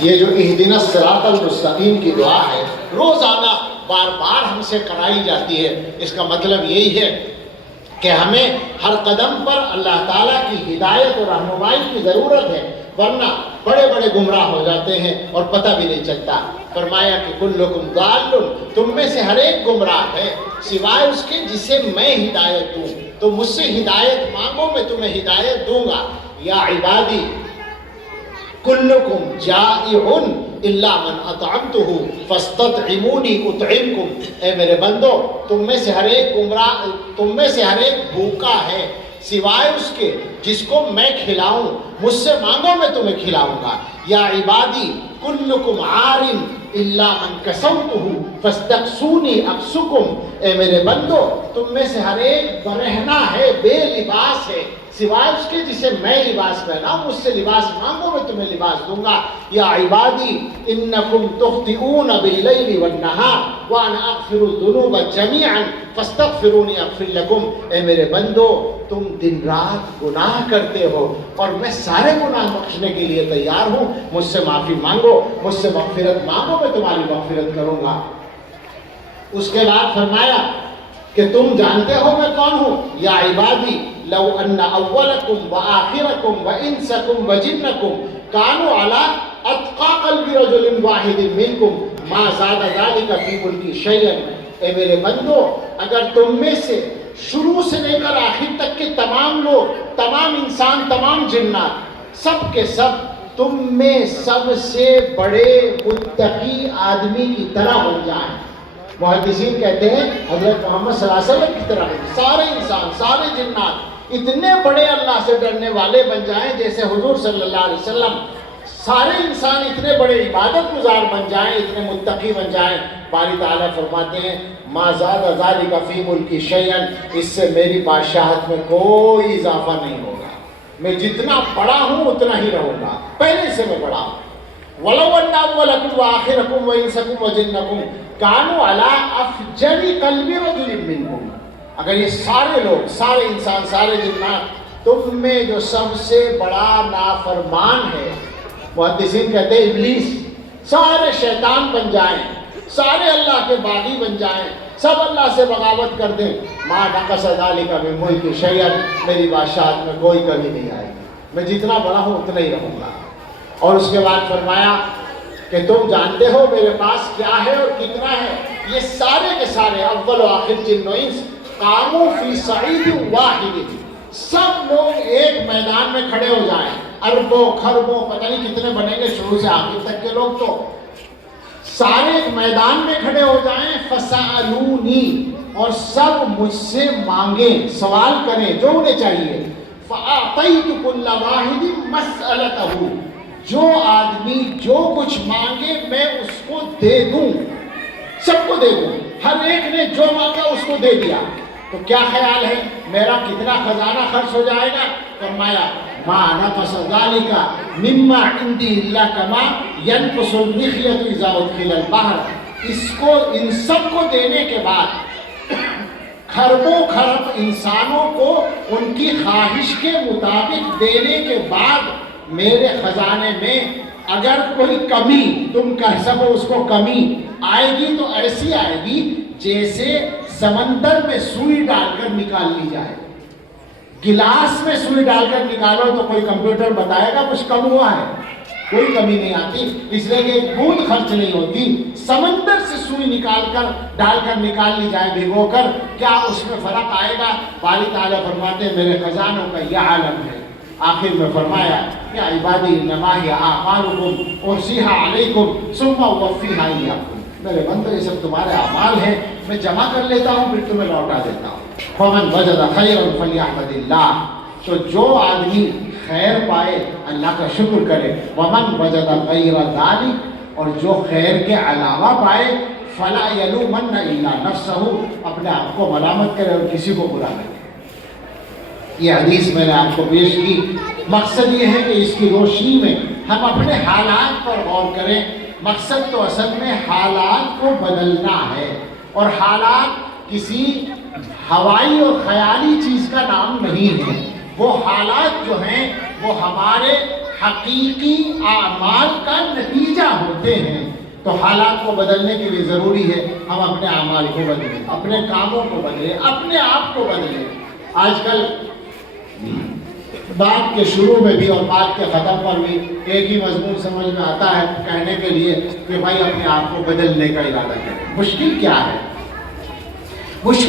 یہ جو اہدنا الصراط المستقیم کی دعا ہے روزانہ بار بار ہم سے کرائی جاتی ہے، اس کا مطلب یہی ہے کہ ہمیں ہر قدم پر اللہ تعالیٰ کی ہدایت اور رہنمائی کی ضرورت ہے، ورنہ بڑے بڑے گمراہ ہو جاتے ہیں اور پتہ بھی نہیں چلتا۔ فرمایا کہ کلکم ضال، تم میں سے ہر ایک گمراہ ہے سوائے اس کے جسے میں ہدایت دوں، تو مجھ سے ہدایت مانگو، میں تمہیں ہدایت دوں گا۔ یا عبادی کلکم جائع الا من اطعمتہ فاستطعمونی اطعمکم، اے میرے بندو تم میں سے ہر ایک گمراہ، تم میں سے ہر ایک بھوکا ہے سوائے اس کے جس کو میں کھلاؤں، مجھ سے مانگو میں تمہیں کھلاؤں گا۔ یا عبادی کلکم عار الا من کسوتہ فاستکسونی اکسکم، اے میرے بندو تم میں سے ہر ایک برہنہ ہے، بے لباس ہے سوائے اس کے جسے میں لباس پہناؤں، مجھ سے لباس مانگو میں تمہیں لباس دوں گا۔ یا عبادی انکم تخطئون باللیل والنہار وانا اغفر الذنوب جمیعا فاستغفرونی اغفر لکم، اے میرے بندو تم دن رات گناہ کرتے ہو اور میں سارے گناہ بخشنے کے لیے تیار ہوں، مجھ سے معافی مانگو، مجھ سے مغفرت مانگو، میں تمہاری مغفرت کروں گا۔ اس کے بعد فرمایا کہ تم جانتے ہو میں کون ہوں۔ یا عبادی لو ان اولکم وآخرکم وانسکم وجنکم کانوا علی اتقى قلب رجل واحد منکم ما زاد ذلک فی ملکی شیئا، اے میرے بندو اگر تم میں سے شروع سے لے کر آخر تک کے تمام لوگ، تمام انسان، تمام جنات، سب کے سب تم میں سب سے بڑے متقی آدمی کی طرح بن جائیں۔ محدثین کہتے ہیں حضرت محمد صلی اللہ علیہ وسلم کی طرح سارے انسان، سارے جنات اتنے بڑے اللہ سے ڈرنے والے بن جائیں جیسے حضور صلی اللہ علیہ وسلم، سارے انسان اتنے بڑے عبادت گزار بن جائیں، اتنے متقی بن جائیں۔ باری تعالیٰ فرماتے ہیں ما زاد ذلک فی ملکی شیئا، اس سے میری بادشاہت میں کوئی اضافہ نہیں ہوگا، میں جتنا بڑا ہوں اتنا ہی رہوں گا، پہلے سے میں بڑا ہوں۔ وَلَوْ أَنَّ أَوَّلَكُمْ وَآخِرَكُمْ وَإِنسَكُمْ وَجِنَّكُمْ كَانُوا عَلَىٰ أَفْجَرِ قَلْبِ رَجُلٍ مِّنْكُمْ، اگر یہ سارے لوگ، سارے انسان، سارے جنات تم میں جو سب سے بڑا نافرمان ہے، محدثین کہتے ہیں ابلیس، سارے شیطان بن جائیں، سارے اللہ کے باغی بن جائیں، سب اللہ سے بغاوت کر دیں، ما نقص ذلک من ملکی شیئا، میری بادشاہت میں کوئی کمی نہیں آئے گی، میں جتنا بڑا ہوں اتنا ہی رہوں گا۔ اور اس کے بعد فرمایا کہ تم جانتے ہو میرے پاس کیا ہے اور کتنا ہے۔ یہ سارے کے سارے اول و آخر جن و انس قاموا فی صعید واحد، سب لوگ ایک میدان میں کھڑے ہو جائیں، اربوں خربوں پتہ نہیں کتنے بنیں گے شروع سے آخر تک کے لوگ، تو سارے ایک میدان میں کھڑے ہو جائیں، فسألونی، اور سب مجھ سے مانگیں، سوال کریں جو انہیں چاہیے، فأعطیت کل واحد مسألتہ، جو آدمی جو کچھ مانگے میں اس کو دے دوں، سب کو دے دوں، ہر ایک نے جو مانگا اس کو دے دیا۔ تو کیا خیال ہے میرا کتنا خزانہ خرچ ہو جائے گا؟ فرمایا ما نقص ذلک مما عندی الا کما ينقص المخيط اذا ادخل البحر، اس کو ان سب کو دینے کے بعد کھربوں کھرب انسانوں کو ان کی خواہش کے مطابق دینے کے بعد میرے خزانے میں اگر کوئی کمی تم کہہ سکو اس کو کمی آئے گی تو ایسی آئے گی جیسے سمندر میں سوئی ڈال کر نکال لی جائے، گلاس میں سوئی ڈال کر نکالو تو کوئی کمپیوٹر بتائے گا کچھ کم ہوا ہے، کوئی کمی نہیں آتی، اس لیے کہ ایک بوند خرچ نہیں ہوتی۔ سمندر سے سوئی نکال کر ڈال کر نکال لی جائے بھگو کر، کیا اس میں فرق آئے گا؟ باری تعالیٰ فرماتے ہیں میرے خزانوں کا یہ عالم ہے۔ آخر میں فرمایا یا عبادی انما ہی اعمالکم احصیھا علیکم ثم اوفیھا ایاکم، میرے بندو یہ سب تمہارے اعمال ہیں، میں جمع کر لیتا ہوں پھر تمہیں لوٹا دیتا ہوں۔ فمن وجد خیرا فلیحمد اللہ، تو جو آدمی خیر پائے اللہ کا شکر کرے، ومن وجد غیر ذلک، اور جو خیر کے علاوہ پائے، فلا یلومن الا نفسہ، اپنے آپ کو ملامت کرے اور کسی کو برا نہ کرے۔ یہ حدیث میں نے آپ کو پیش کی، مقصد یہ ہے کہ اس کی روشنی میں ہم اپنے حالات پر غور کریں۔ مقصد تو اصل میں حالات کو بدلنا ہے، اور حالات کسی ہوائی اور خیالی چیز کا نام نہیں ہے، وہ حالات جو ہیں وہ ہمارے حقیقی اعمال کا نتیجہ ہوتے ہیں، تو حالات کو بدلنے کے لیے ضروری ہے ہم اپنے اعمال کو بدلیں، اپنے کاموں کو بدلیں، اپنے آپ کو بدلیں۔ آج کل بات کے شروع میں بھی اور بات کے ختم پر بھی ایک ہی مضمون سمجھ میں آتا ہے کہنے کے لیے کہ بھائی اپنے آپ کو بدلنے کا ارادہ کریں۔ مشکل کیا ہے؟ مشکل